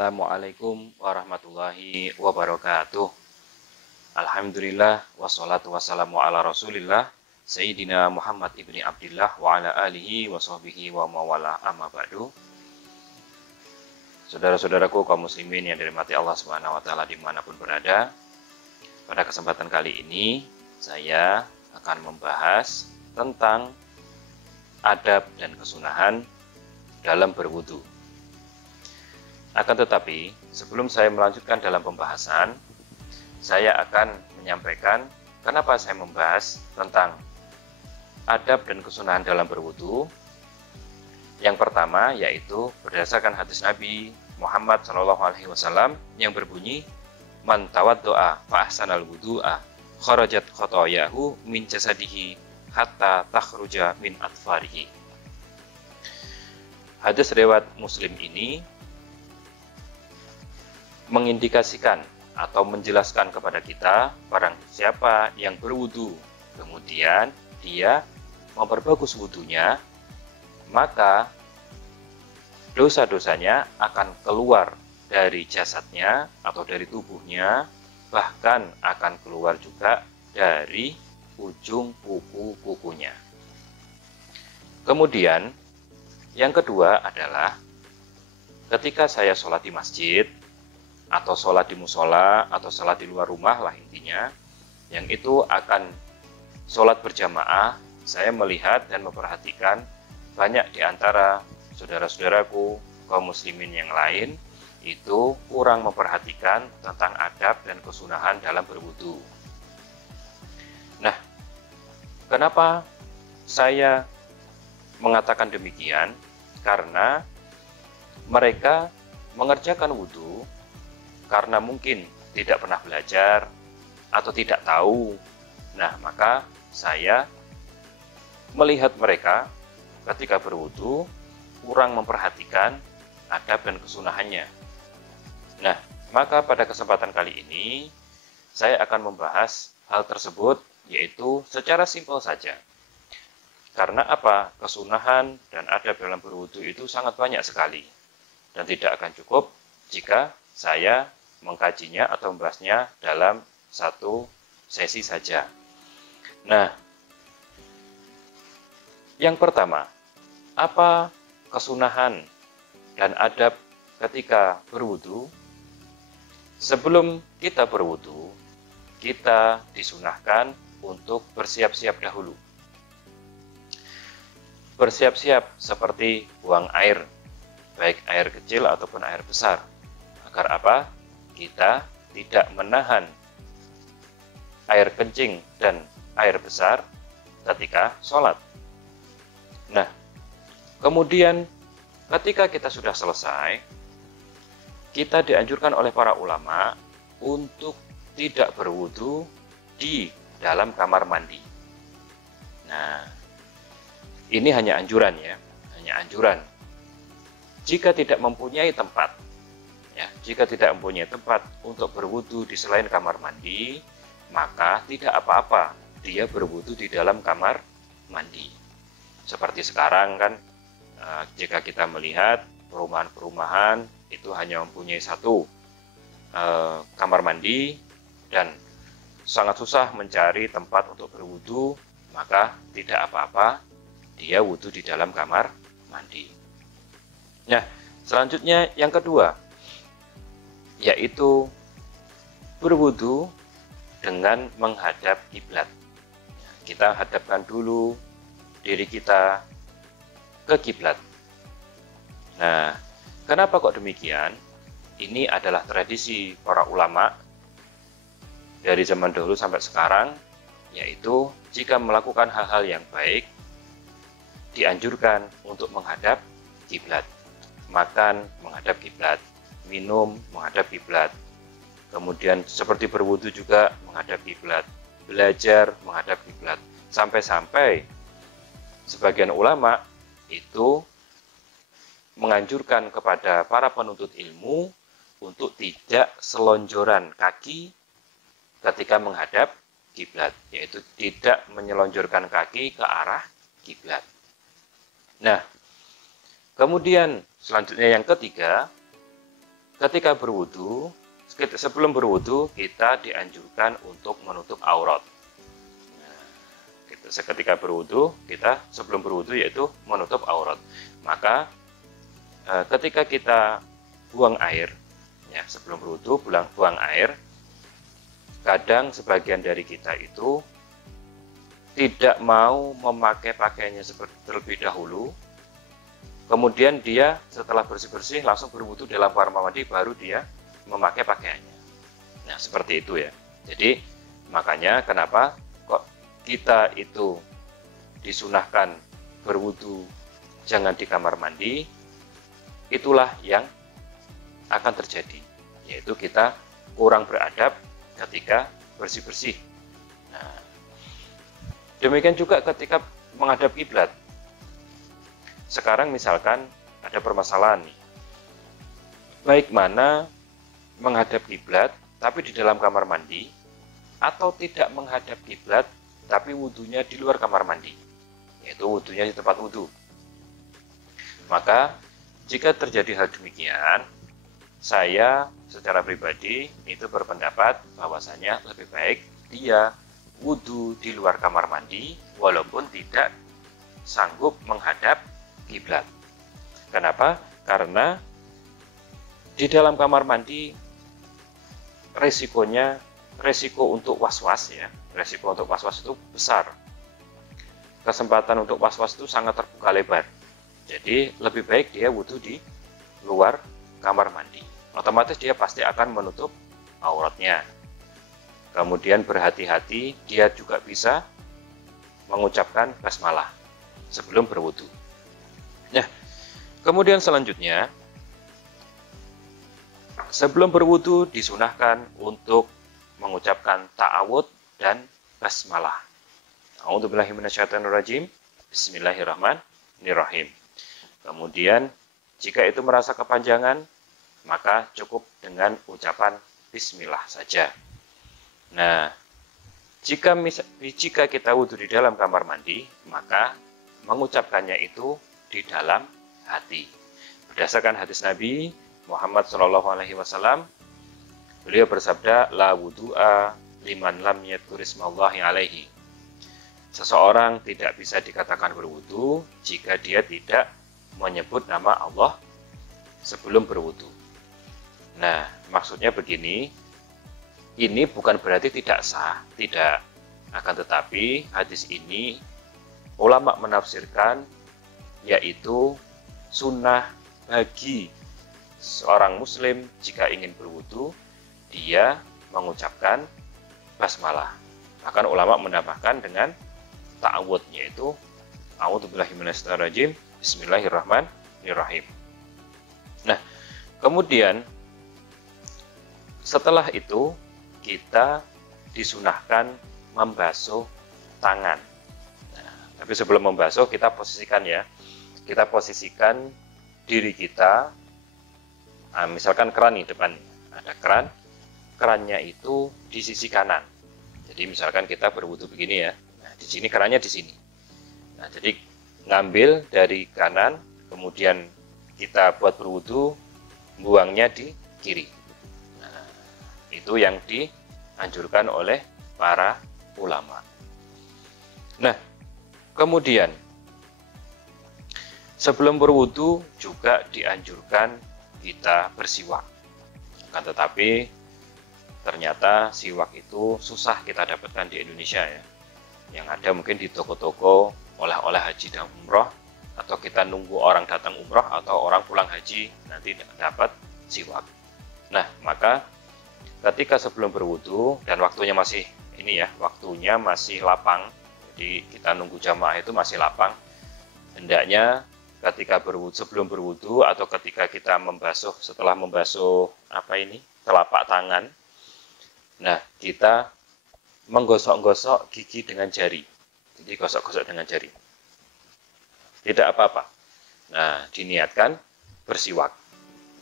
Assalamualaikum warahmatullahi wabarakatuh. Alhamdulillah wassalatu wassalamu ala Rasulillah Sayyidina Muhammad ibni Abdillah wa ala alihi wa sahbihi wa mawala amma ba'du. Saudara-saudaraku kaum muslimin yang dirahmati Allah Subhanahu wa taala dimanapun berada. Pada kesempatan kali ini saya akan membahas tentang adab dan kesunahan dalam berwudu. Akan tetapi, sebelum saya melanjutkan dalam pembahasan, saya akan menyampaikan kenapa saya membahas tentang adab dan kesunahan dalam berwudu. Yang pertama yaitu berdasarkan hadis Nabi Muhammad SAW yang berbunyi, "Man tawaddo'a fa ahsanal wudu'a, kharajat khotoyahu min jasadihi hatta takhruja min atfarihi." Hadis riwayat Muslim ini mengindikasikan atau menjelaskan kepada kita barang siapa yang berwudu kemudian dia memperbagus wudunya, maka dosa-dosanya akan keluar dari jasadnya atau dari tubuhnya, bahkan akan keluar juga dari ujung kuku-kukunya. Kemudian yang kedua adalah ketika saya sholat di masjid atau sholat di musola, atau sholat di luar rumah lah intinya, yang itu akan sholat berjamaah, saya melihat dan memperhatikan banyak di antara saudara-saudaraku kaum muslimin yang lain itu kurang memperhatikan tentang adab dan kesunahan dalam berwudu. Nah, kenapa saya mengatakan demikian? Karena mereka mengerjakan wudu karena mungkin tidak pernah belajar atau tidak tahu. Nah, maka saya melihat mereka ketika berwudu kurang memperhatikan adab dan kesunahannya. Nah, maka pada kesempatan kali ini saya akan membahas hal tersebut, yaitu secara simpel saja. Karena apa? Kesunahan dan adab dalam berwudu itu sangat banyak sekali dan tidak akan cukup jika saya mengkajinya atau membahasnya dalam satu sesi saja. Nah, yang pertama, apa kesunahan dan adab ketika berwudu? Sebelum kita berwudu, kita disunahkan untuk bersiap-siap dahulu. Bersiap-siap seperti buang air, baik air kecil ataupun air besar. Agar apa? Kita tidak menahan air kencing dan air besar ketika sholat. Nah, kemudian ketika kita sudah selesai, kita dianjurkan oleh para ulama untuk tidak berwudu di dalam kamar mandi. Nah, ini hanya anjuran ya, hanya anjuran. Jika tidak mempunyai tempat, jika tidak mempunyai tempat untuk berwudu di selain kamar mandi, maka tidak apa-apa dia berwudu di dalam kamar mandi. Seperti sekarang kan, jika kita melihat perumahan-perumahan itu hanya mempunyai satu kamar mandi dan sangat susah mencari tempat untuk berwudu, maka tidak apa-apa dia wudu di dalam kamar mandi. Nah, selanjutnya yang kedua, yaitu berwudu dengan menghadap kiblat. Kita hadapkan dulu diri kita ke kiblat. Nah, kenapa kok demikian? Ini adalah tradisi para ulama dari zaman dahulu sampai sekarang, yaitu jika melakukan hal-hal yang baik, dianjurkan untuk menghadap kiblat. Makan menghadap kiblat, minum menghadap kiblat, kemudian seperti berwudu juga menghadap kiblat, belajar menghadap kiblat, sampai-sampai sebagian ulama itu menganjurkan kepada para penuntut ilmu untuk tidak selonjoran kaki ketika menghadap kiblat, yaitu tidak menyelonjorkan kaki ke arah kiblat. Nah, kemudian selanjutnya yang ketiga, ketika berwudu, sebelum berwudu kita dianjurkan untuk menutup aurat. Seketika berwudu, kita sebelum berwudu yaitu menutup aurat. Maka ketika kita buang air, ya sebelum berwudu buang air, kadang sebagian dari kita itu tidak mau memakai pakaiannya terlebih dahulu. Kemudian dia setelah bersih-bersih langsung berwudu dalam kamar mandi, baru dia memakai pakaiannya. Nah, seperti itu ya. Jadi, makanya kenapa kok kita itu disunahkan berwudu jangan di kamar mandi, itulah yang akan terjadi. Yaitu kita kurang beradab ketika bersih-bersih. Nah, demikian juga ketika menghadap kiblat. Sekarang misalkan ada permasalahan nih, baik mana menghadap kiblat tapi di dalam kamar mandi, atau tidak menghadap kiblat tapi wudhunya di luar kamar mandi, yaitu wudhunya di tempat wudhu. Maka jika terjadi hal demikian, saya secara pribadi itu berpendapat bahwasanya lebih baik dia wudhu di luar kamar mandi walaupun tidak sanggup menghadap kiblat. Kenapa? Karena di dalam kamar mandi resiko untuk was-was ya, resiko untuk was-was itu besar. Kesempatan untuk was-was itu sangat terbuka lebar. Jadi lebih baik dia wudhu di luar kamar mandi. Otomatis dia pasti akan menutup auratnya. Kemudian berhati-hati, dia juga bisa mengucapkan basmalah sebelum berwudhu. Nah, kemudian selanjutnya, sebelum berwudu disunahkan untuk mengucapkan ta'awud dan basmalah. A'udzubillahi minasyaitonirrajim. Bismillahirrahmanirrahim. Kemudian, jika itu merasa kepanjangan, maka cukup dengan ucapan bismillah saja. Nah, jika kita wudu di dalam kamar mandi, maka mengucapkannya itu di dalam hati. Berdasarkan hadis Nabi Muhammad SAW, beliau bersabda, la wudu'a liman lam yadhkurismallahi alaihi. Seseorang tidak bisa dikatakan berwudu jika dia tidak menyebut nama Allah sebelum berwudu. Nah, maksudnya begini, ini bukan berarti tidak sah, tidak. Akan tetapi hadis ini ulama menafsirkan yaitu sunnah bagi seorang muslim jika ingin berwudu, dia mengucapkan basmalah. Bahkan ulama menambahkan dengan ta'awud, yaitu a'udzubillahi minasyaitonirrajim, bismillahirrahmanirrahim. Nah, kemudian setelah itu kita disunahkan membasuh tangan. Nah, tapi sebelum membasuh kita posisikan ya. Kita posisikan diri kita, nah, misalkan keran di depan, ada kerannya itu di sisi kanan. Jadi misalkan kita berwudu begini ya, nah, di sini kerannya di sini. Nah, jadi ngambil dari kanan, kemudian kita buat berwudu, buangnya di kiri. Nah, itu yang dianjurkan oleh para ulama. Nah, kemudian sebelum berwudu juga dianjurkan kita bersiwak. Akan tetapi ternyata siwak itu susah kita dapatkan di Indonesia ya. Yang ada mungkin di toko-toko oleh-oleh haji dan umroh, atau kita nunggu orang datang umroh atau orang pulang haji nanti dapat siwak. Nah, maka ketika sebelum berwudu dan waktunya masih waktunya masih lapang, jadi kita nunggu jamaah itu masih lapang, hendaknya ketika sebelum berwudu atau ketika kita setelah membasuh telapak tangan, nah kita menggosok-gosok gigi dengan jari. Jadi gosok-gosok dengan jari. Tidak apa-apa. Nah, diniatkan bersiwak.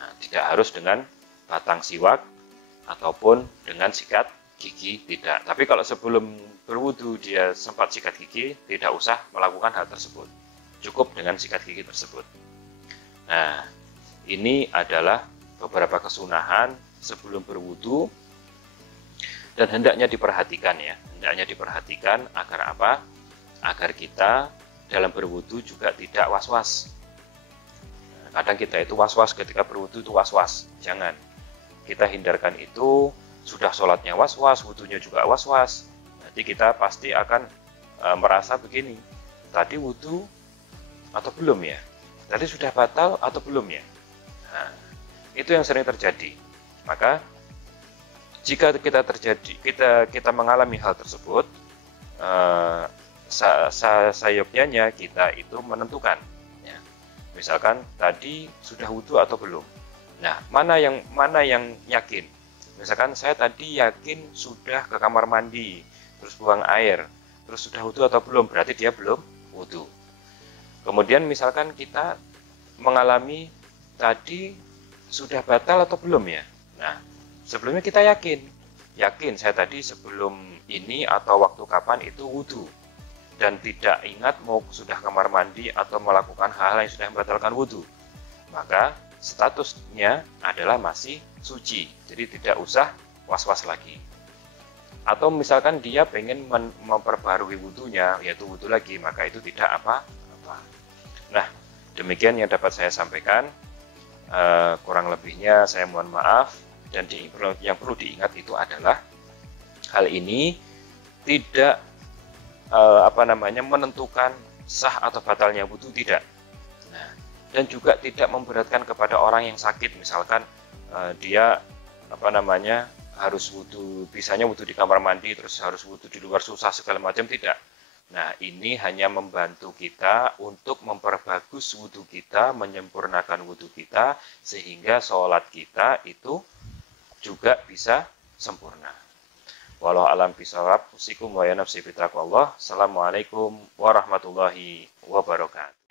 Nah, tidak harus dengan batang siwak ataupun dengan sikat gigi, tidak. Tapi kalau sebelum berwudu dia sempat sikat gigi, tidak usah melakukan hal tersebut. Cukup dengan sikat gigi tersebut. Nah, ini adalah beberapa kesunahan sebelum berwudu, dan hendaknya diperhatikan ya, hendaknya diperhatikan agar apa? Agar kita dalam berwudu juga tidak was-was. Kadang kita itu was-was ketika berwudu, itu was-was. Jangan, kita hindarkan itu. Sudah sholatnya was-was, wudunya juga was-was, nanti kita pasti akan merasa begini, tadi wudu atau belum ya? Tadi sudah batal atau belum ya? Nah, itu yang sering terjadi. Maka jika kita mengalami hal tersebut, sayopnya kita itu menentukan ya. Misalkan tadi sudah wudu atau belum. Nah, mana yang yakin? Misalkan saya tadi yakin sudah ke kamar mandi, terus buang air, terus sudah wudu atau belum, berarti dia belum wudu. Kemudian misalkan kita mengalami tadi sudah batal atau belum ya. Nah, sebelumnya kita yakin saya tadi sebelum ini atau waktu kapan itu wudu, dan tidak ingat mau sudah kamar mandi atau melakukan hal yang sudah membatalkan wudu, maka statusnya adalah masih suci, jadi tidak usah was-was lagi. Atau misalkan dia pengen memperbarui wudunya, yaitu wudu lagi, maka itu tidak apa-apa. Nah, demikian yang dapat saya sampaikan. Kurang lebihnya saya mohon maaf, dan yang perlu diingat itu adalah hal ini tidak menentukan sah atau batalnya wudu, tidak. Nah, dan juga tidak memberatkan kepada orang yang sakit, misalkan dia harus wudu, bisanya wudu di kamar mandi terus harus wudu di luar, susah segala macam, tidak. Nah, ini hanya membantu kita untuk memperbagus wudu kita, menyempurnakan wudu kita, sehingga sholat kita itu juga bisa sempurna. Wallahu a'lam bishawab. Usikum wa ya nafsi bitaqwallah. Assalamualaikum warahmatullahi wabarakatuh.